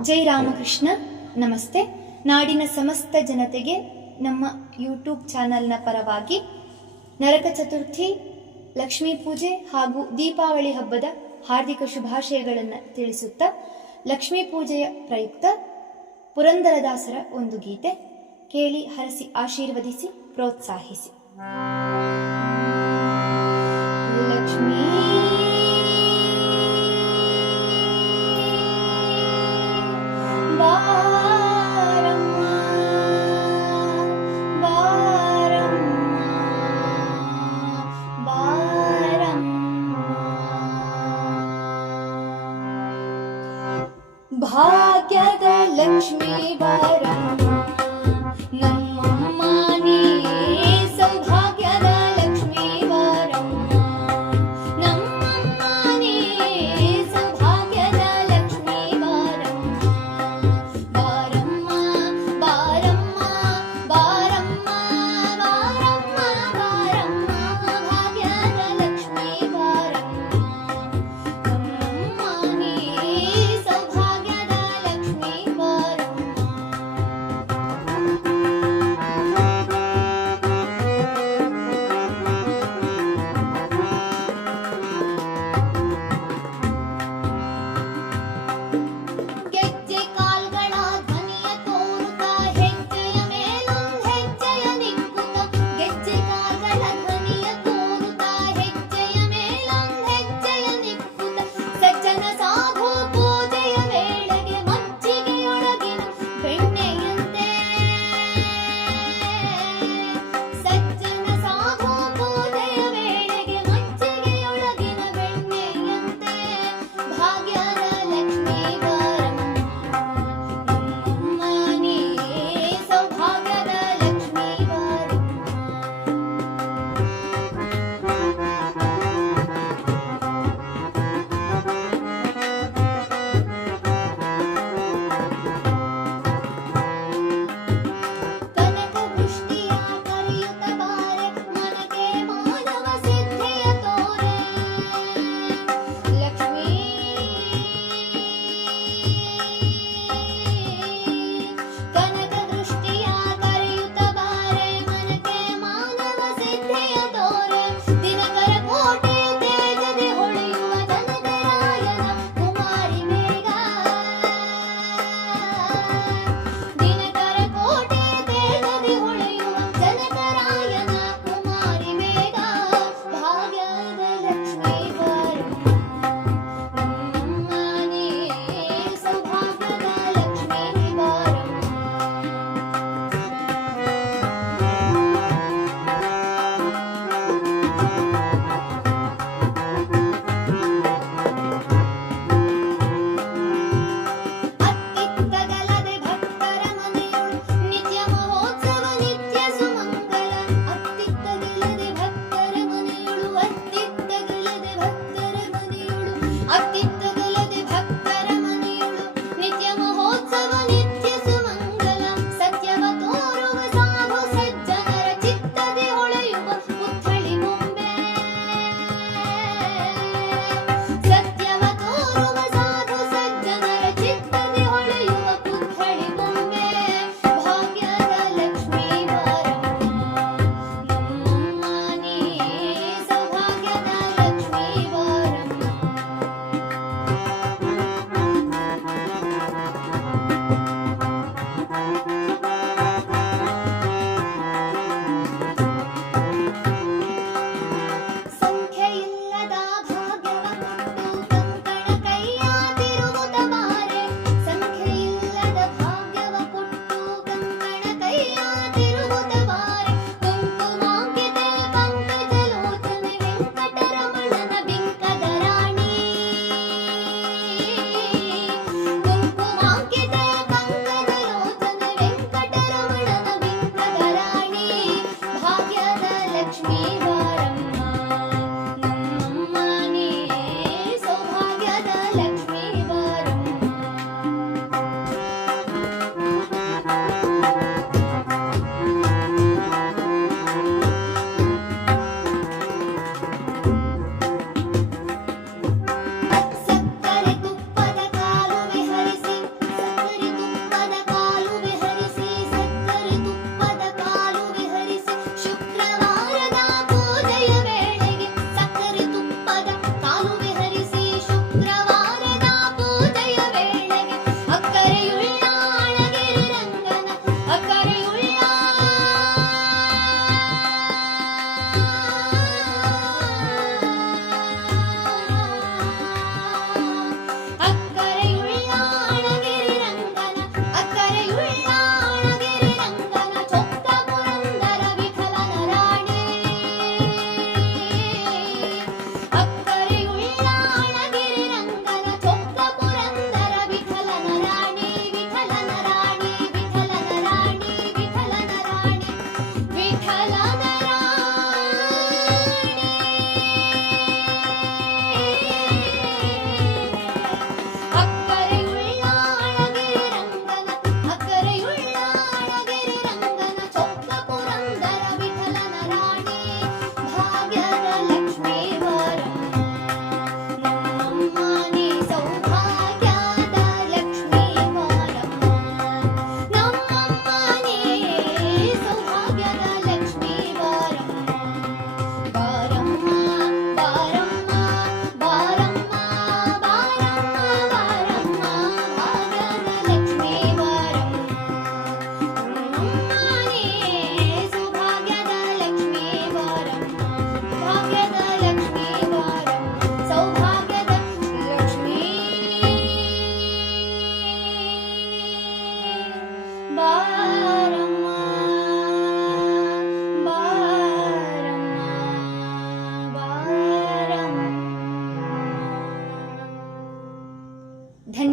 ಜೈ ರಾಮಕೃಷ್ಣ. ನಮಸ್ತೆ. ನಾಡಿನ ಸಮಸ್ತ ಜನತೆಗೆ ನಮ್ಮ ಯೂಟ್ಯೂಬ್ ಚಾನಲ್ನ ಪರವಾಗಿ ನರಕ ಚತುರ್ಥಿ, ಲಕ್ಷ್ಮೀ ಪೂಜೆ ಹಾಗೂ ದೀಪಾವಳಿ ಹಬ್ಬದ ಹಾರ್ದಿಕ ಶುಭಾಶಯಗಳನ್ನು ತಿಳಿಸುತ್ತಾ ಲಕ್ಷ್ಮೀ ಪೂಜೆಯ ಪ್ರಯುಕ್ತ ಪುರಂದರದಾಸರ ಒಂದು ಗೀತೆ ಕೇಳಿ ಹರಸಿ ಆಶೀರ್ವದಿಸಿ, ಪ್ರೋತ್ಸಾಹಿಸಿ. ಲಕ್ಷ್ಮೀ ಲಕ್ಷ್ಮೀ ಬಾರಮ್ಮ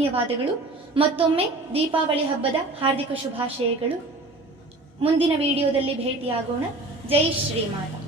ಧನ್ಯವಾದಗಳು. ಮತ್ತೊಮ್ಮೆ ದೀಪಾವಳಿ ಹಬ್ಬದ ಹಾರ್ದಿಕ ಶುಭಾಶಯಗಳು. ಮುಂದಿನ ವಿಡಿಯೋದಲ್ಲಿ ಭೇಟಿಯಾಗೋಣ. ಜೈ ಶ್ರೀಮಾತ.